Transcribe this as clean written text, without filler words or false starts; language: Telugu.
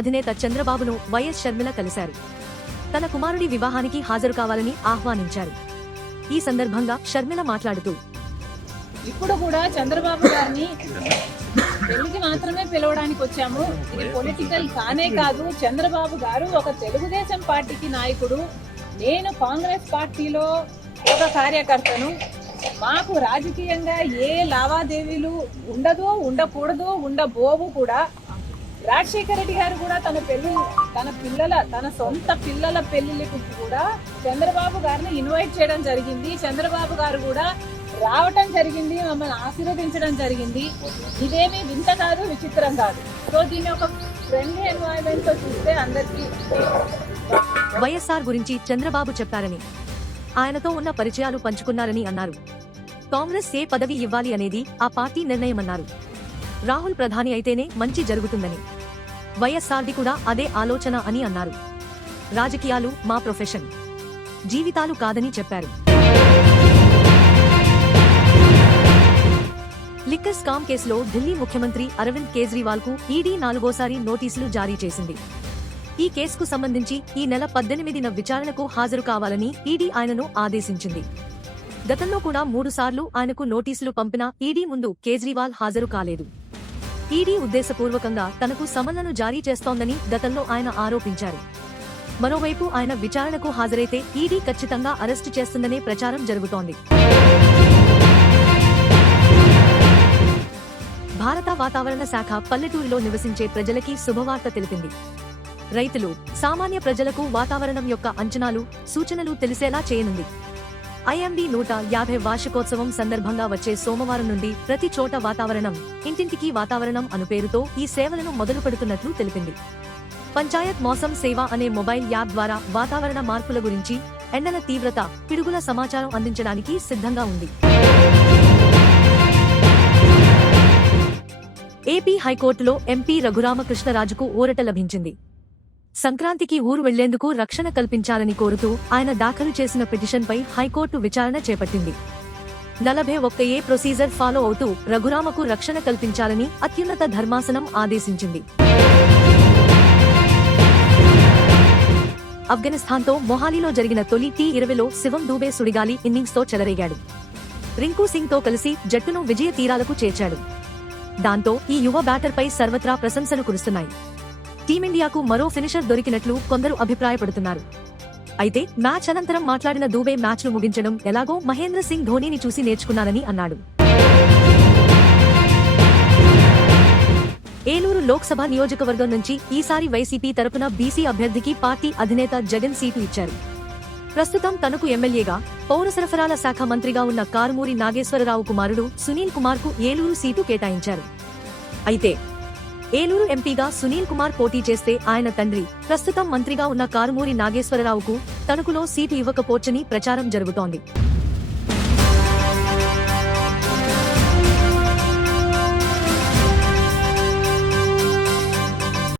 అధినేత చంద్రబాబును వైఎస్ షర్మిల కలిశారు. తన కుమారుడి వివాహానికి హాజరు కావాలని ఆహ్వానించారు. ఈ సందర్భంగా షర్మిల మాట్లాడుతూ, ఇప్పుడు కూడా చంద్రబాబు గారిని పెళ్లికి మాత్రమే పిలవడానికి వచ్చాము. ఇది పొలిటికల్ కానే కాదు. చంద్రబాబు గారు ఒక తెలుగుదేశం పార్టీకి నాయకుడు, నేను కాంగ్రెస్ పార్టీలో ఒక కార్యకర్తను. మాకు రాజకీయంగా ఏ లావాదేవీలు ఉండదు, ఉండకూడదు, ఉండబోవు కూడా. రాజశేఖర రెడ్డి గారు కూడా తన సొంత పిల్లల పెళ్లిళ్ళకు కూడా చంద్రబాబు గారిని ఇన్వైట్ చేయడం జరిగింది. చంద్రబాబు గారు కూడా రావటం జరిగింది, మమ్మల్ని ఆశీర్వదించడం జరిగింది. ఇదేమీ వింత కాదు, విచిత్రం కాదు. సో దీన్ని ఒక ఫ్రెండ్లీ ఎన్వైరన్మెంట్ తో చూస్తే అందరికీ. వైఎస్ఆర్ గురించి చంద్రబాబు చెప్పారని, ఆయనతో ఉన్న పరిచయాలు పంచుకున్నారని అన్నారు. కాంగ్రెస్ ఏ పదవి ఇవ్వాలి అనేది ఆ పార్టీ నిర్ణయమన్నారు. రాహుల్ ప్రధాని అయితేనే మంచి జరుగుతుందని, వైఎస్ఆర్ది కూడా అదే ఆలోచన అని అన్నారు. రాజకీయాలు మా ప్రొఫెషన్, జీవితాలు కాదని చెప్పారు. లిక్కర్ స్కామ్ కేసులో ఢిల్లీ ముఖ్యమంత్రి అరవింద్ కేజ్రీవాల్ కు ఈడీ 4వ నోటీసులు జారీ చేసింది. ఈ కేసుకు సంబంధించి ఈ నెల 18న విచారణకు హాజరు కావాలని ఈడీ ఆయనను ఆదేశించింది. గతంలో కూడా 3 సార్లు ఆయనకు నోటీసులు పంపినా ఈడీ ముందు కేజ్రీవాల్ హాజరు కాలేదు. ఈడీ ఉద్దేశపూర్వకంగా తనకు సమన్లను జారీ చేస్తోందని గతంలో ఆయన ఆరోపించారు. మరోవైపు ఆయన విచారణకు హాజరైతే ఈడీ ఖచ్చితంగా అరెస్టు చేస్తుందనే ప్రచారం జరుగుతోంది. భారత వాతావరణ శాఖ పల్లెటూరులో నివసించే ప్రజలకి శుభవార్త తెలిపింది. రైతులు, సామాన్య ప్రజలకు వాతావరణం యొక్క అంచనాలు, సూచనలు తెలిసేలా చేయనుంది. ఐఎండీ 150 వార్షికోత్సవం సందర్భంగా వచ్చే సోమవారం నుండి ప్రతి చోట వాతావరణం, ఇంటింటికి వాతావరణం అను పేరుతో ఈ సేవలను మొదలు పెడుతున్నట్లు తెలిపింది. పంచాయత్ మౌసం సేవ అనే మొబైల్ యాప్ ద్వారా వాతావరణ మార్పుల గురించి, ఎండల తీవ్రత, పిడుగుల సమాచారం అందించడానికి సిద్ధంగా ఉంది. ఏపీ హైకోర్టులో ఎంపీ రఘురామకృష్ణరాజుకు ఊరట లభించింది. సంక్రాంతికి ఊరు వెళ్లేందుకు రక్షణ కల్పించాలని కోరుతూ ఆయన దాఖలు చేసిన పిటిషన్పై హైకోర్టు విచారణ చేపట్టింది. 41A ప్రొసీజర్ ఫాలో అవుతూ రఘురామకు రక్షణ కల్పించాలని అత్యున్నత ధర్మాసనం ఆదేశించింది. ఆఫ్ఘనిస్తాన్తో మొహాలీలో జరిగిన తొలి T20లో శివం దూబే సుడిగాలి ఇన్నింగ్స్తో చెలరేగాడు. రింకు సింగ్ తో కలిసి జట్టును విజయ తీరాలకు చేర్చాడు. దాంతో ఈ యువ బ్యాటర్పై సర్వత్రా ప్రశంసలు కురుస్తున్నాయి. టీమిండియాకు మరో ఫినిషర్ దొరికినట్లు కొందరు అభిప్రాయపడుతున్నారు. అయితే మ్యాచ్ అనంతరం మాట్లాడిన దూబే మ్యాచ్ను ముగించడం ఎలాగో మహేంద్ర సింగ్ ధోనీని చూసి నేర్చుకున్నానని అన్నాడు. ఏలూరు లోక్సభ నియోజకవర్గం నుంచి ఈసారి వైసీపీ తరపున బీసీ అభ్యర్థికి పార్టీ అధినేత జగన్ సీటు ఇచ్చారు. ప్రస్తుతం తనకు ఎమ్మెల్యేగా, పౌర సరఫరాల శాఖ మంత్రిగా ఉన్న కారుమూరి నాగేశ్వరరావు కుమారుడు సునీల్ కుమార్ కు ఏలూరు సీటు కేటాయించారు. అయితే ఏలూరు ఎంపీగా సునీల్ కుమార్ పోటీ చేస్తే ఆయన తండ్రి, ప్రస్తుతం మంత్రిగా ఉన్న కారుమూరి నాగేశ్వరరావుకు తణుకులో సీటు ఇవ్వకపోవచ్చని ప్రచారం జరుగుతోంది.